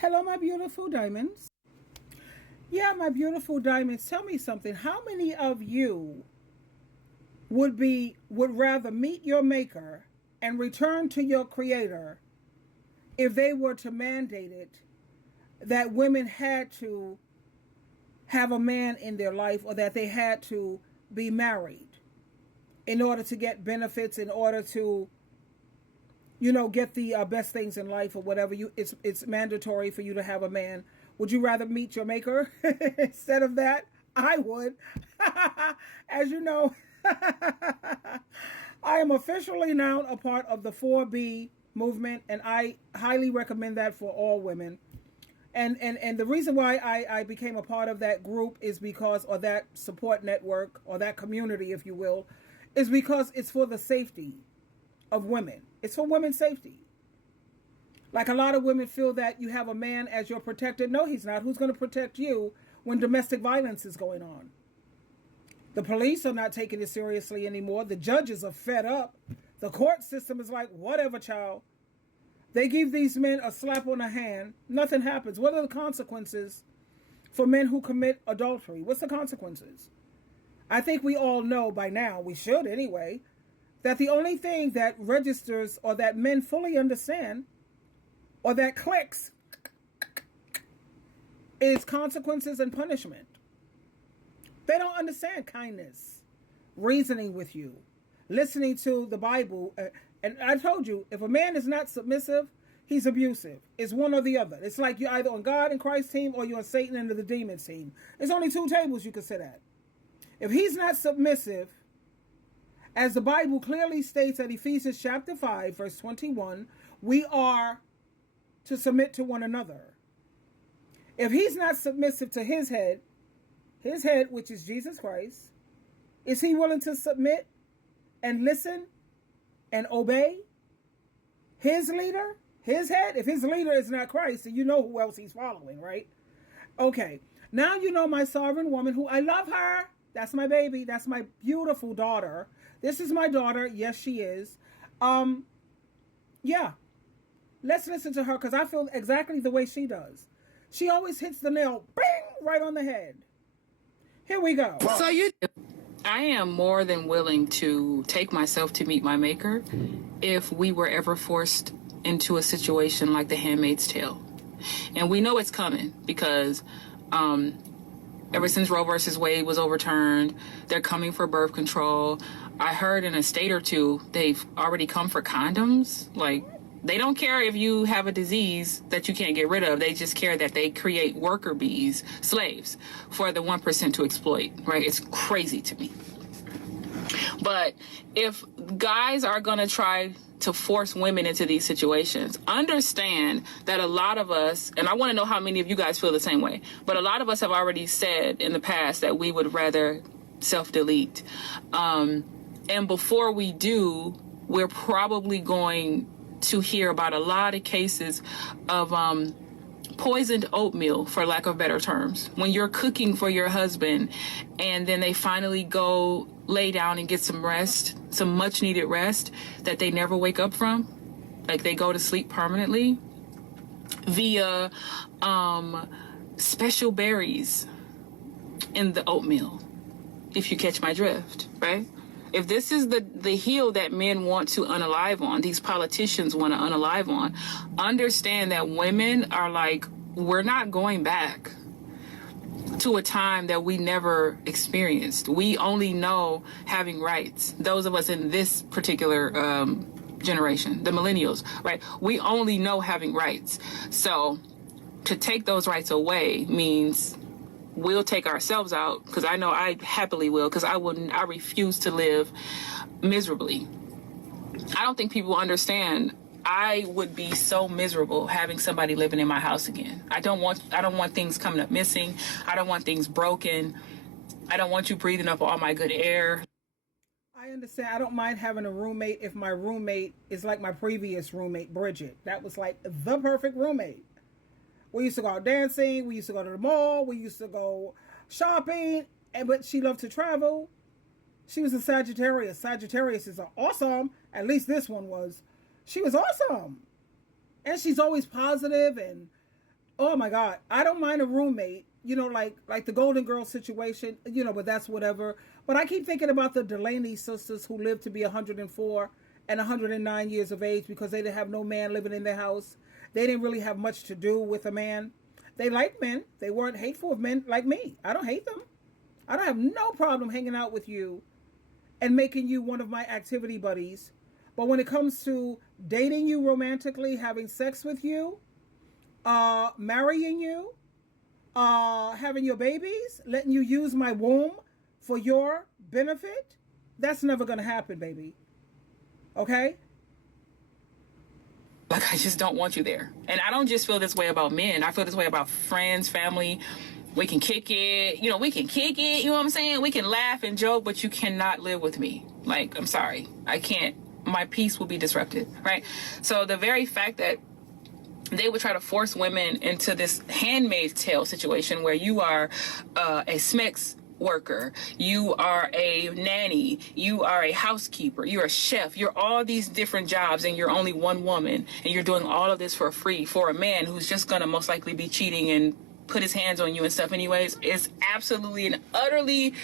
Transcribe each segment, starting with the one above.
Hello, my beautiful diamonds. Yeah, my beautiful diamonds. Tell me something. How many of you would rather meet your maker and return to your creator if they were to mandate it that women had to have a man in their life, or that they had to be married in order to get benefits, in order to get the best things in life, or whatever? It's mandatory for you to have a man. Would you rather meet your maker instead of that? I would. As you know, I am officially now a part of the 4B movement, and I highly recommend that for all women. And the reason why I became a part of that group is because, or that support network, or that community, if you will, is because it's for the safety of women. It's for women's safety. Like, a lot of women feel that you have a man as your protector. No, he's not. Who's going to protect you when domestic violence is going on? The police are not taking it seriously anymore. The judges are fed up. The court system is like, whatever, child. They give these men a slap on the hand. Nothing happens. What are the consequences for men who commit adultery? What's the consequences? I think we all know by now, we should anyway, that the only thing that registers, or that men fully understand, or that clicks, is consequences and punishment. They don't understand kindness, reasoning with you, listening to the Bible. And I told you, if a man is not submissive, he's abusive. It's one or the other. It's like you're either on God and Christ's team, or you're on Satan and the demon's team. There's only two tables you can sit at. If he's not submissive, as the Bible clearly states at Ephesians chapter 5, verse 21, we are to submit to one another. If he's not submissive to his head, which is Jesus Christ, is he willing to submit and listen and obey his leader, his head? If his leader is not Christ, then you know who else he's following, right? Okay, now you know my sovereign woman, who I love her. That's my baby. That's my beautiful daughter. This is my daughter. Yes, she is. Yeah. Let's listen to her, because I feel exactly the way she does. She always hits the nail, bing, right on the head. Here we go. I am more than willing to take myself to meet my maker if we were ever forced into a situation like The Handmaid's Tale. And we know it's coming because ever since Roe versus Wade was overturned, they're coming for birth control. I heard in a state or two, they've already come for condoms. Like, they don't care if you have a disease that you can't get rid of. They just care that they create worker bees, slaves, for the 1% to exploit, right? It's crazy to me. But if guys are going to try to force women into these situations, understand that a lot of us, and I want to know how many of you guys feel the same way, but a lot of us have already said in the past that we would rather self-delete. And before we do, we're probably going to hear about a lot of cases of poisoned oatmeal, for lack of better terms. When you're cooking for your husband and then they finally go lay down and get some rest, some much needed rest that they never wake up from, like they go to sleep permanently via special berries in the oatmeal, if you catch my drift, right? If this is the heel that men want to unalive on, these politicians want to unalive on, understand that women are like, we're not going back to a time that we never experienced. We only know having rights. Those of us in this particular generation, the millennials, right? We only know having rights. So to take those rights away means we'll take ourselves out, because I know I happily will, because I refuse to live miserably. I don't think people understand. I would be so miserable having somebody living in my house again. I don't want things coming up missing. I don't want things broken. I don't want you breathing up all my good air. I understand. I don't mind having a roommate if my roommate is like my previous roommate, Bridget. That was like the perfect roommate. We used to go out dancing. We used to go to the mall. We used to go shopping. But she loved to travel. She was a Sagittarius. Sagittarius is awesome. At least this one was. She was awesome. And she's always positive and Oh my God, I don't mind a roommate. Like the Golden Girl situation. But that's whatever. But I keep thinking about the Delaney sisters who lived to be 104 and 109 years of age because they didn't have no man living in their house. They didn't really have much to do with a man. They liked men. They weren't hateful of men like me. I don't hate them. I don't have no problem hanging out with you and making you one of my activity buddies. But when it comes to dating you romantically, having sex with you, marrying you, having your babies, letting you use my womb for your benefit, that's never going to happen, baby. Okay? Like, I just don't want you there. And I don't just feel this way about men. I feel this way about friends, family. We can kick it. We can kick it. You know what I'm saying? We can laugh and joke, but you cannot live with me. Like, I'm sorry. I can't. My peace will be disrupted, right? So the very fact that they would try to force women into this Handmaid's Tale situation where you are a SMEX worker, you are a nanny, you are a housekeeper, you're a chef, you're all these different jobs, and you're only one woman, and you're doing all of this for free for a man who's just gonna most likely be cheating and put his hands on you and stuff anyways, is absolutely and utterly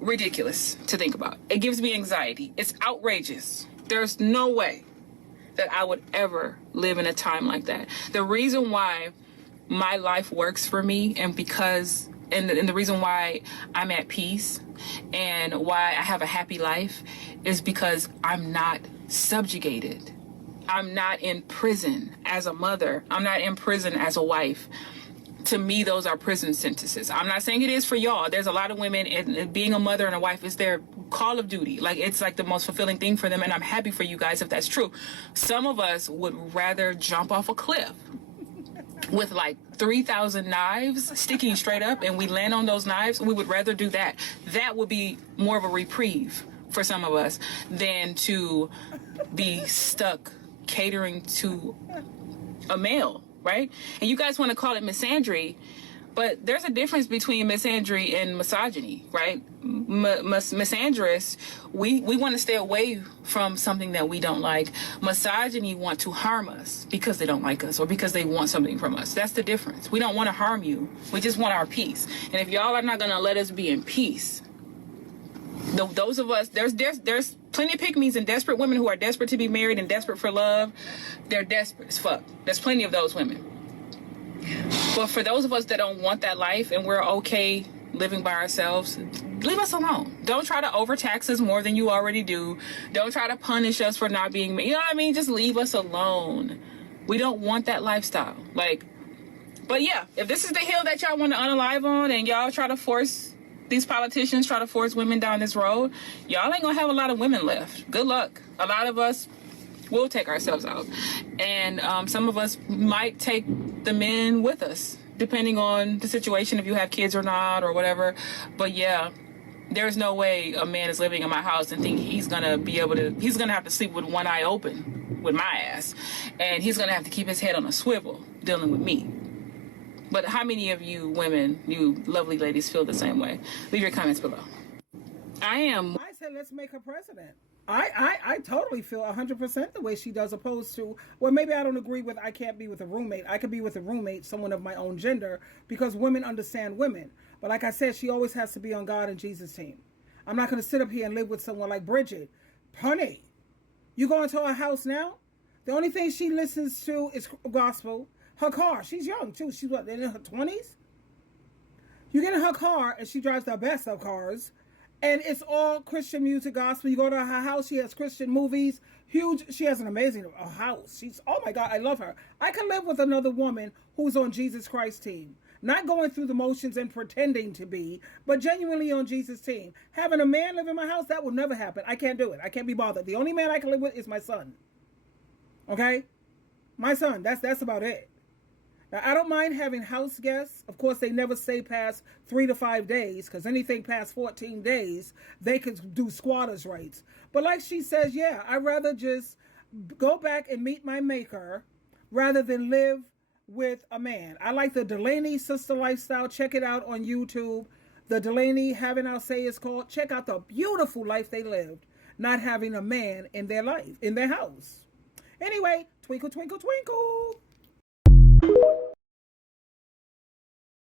ridiculous to think about. It gives me anxiety. It's outrageous. There's no way that I would ever live in a time like that. The reason why my life works for me and the reason why I'm at peace and why I have a happy life is because I'm not subjugated. I'm not in prison as a mother. I'm not in prison as a wife. To me, those are prison sentences. I'm not saying it is for y'all. There's a lot of women, and being a mother and a wife is their call of duty. Like, it's like the most fulfilling thing for them, and I'm happy for you guys if that's true. Some of us would rather jump off a cliff with like 3,000 knives sticking straight up, and we land on those knives. We would rather do that. That would be more of a reprieve for some of us than to be stuck catering to a male. Right? And you guys want to call it misandry, but there's a difference between misandry and misogyny, right? Misandrous, we want to stay away from something that we don't like. Misogyny want to harm us because they don't like us or because they want something from us. That's the difference. We don't want to harm you. We just want our peace. And if y'all are not going to let us be in peace, those of us, there's plenty of pick-me's and desperate women who are desperate to be married and desperate for love. They're desperate as fuck. There's plenty of those women. But for those of us that don't want that life and we're okay living by ourselves, leave us alone. Don't try to overtax us more than you already do. Don't try to punish us for not being, you know what I mean? Just leave us alone. We don't want that lifestyle. But yeah, if this is the hill that y'all want to unalive on and y'all try to force, these politicians try to force women down this road, y'all ain't gonna have a lot of women left. Good luck. A lot of us will take ourselves out. And some of us might take the men with us, depending on the situation, if you have kids or not or whatever. But yeah, there's no way a man is living in my house and think he's gonna have to sleep with one eye open with my ass. And he's gonna have to keep his head on a swivel dealing with me. But how many of you women, you lovely ladies, feel the same way? Leave your comments below. I said let's make her president. I totally feel 100% the way she does, opposed to, well, maybe I don't agree with I can't be with a roommate. I could be with a roommate, someone of my own gender, because women understand women. But like I said, she always has to be on God and Jesus' team. I'm not going to sit up here and live with someone like Bridget. Honey, you go into her house now? The only thing she listens to is gospel. Her car, she's young too. She's what, in her 20s? You get in her car and she drives the best of cars. And it's all Christian music, gospel. You go to her house, she has Christian movies. Huge. She has an amazing house. She's, oh my God, I love her. I can live with another woman who's on Jesus Christ's team. Not going through the motions and pretending to be, but genuinely on Jesus' team. Having a man live in my house, that will never happen. I can't do it. I can't be bothered. The only man I can live with is my son. Okay? My son. That's about it. Now, I don't mind having house guests. Of course, they never stay past 3 to 5 days, because anything past 14 days, they could do squatters' rights. But like she says, yeah, I'd rather just go back and meet my maker rather than live with a man. I like the Delaney sister lifestyle. Check it out on YouTube. The Delaney Having Our Say is called. Check out the beautiful life they lived, not having a man in their life, in their house. Anyway, twinkle, twinkle, twinkle.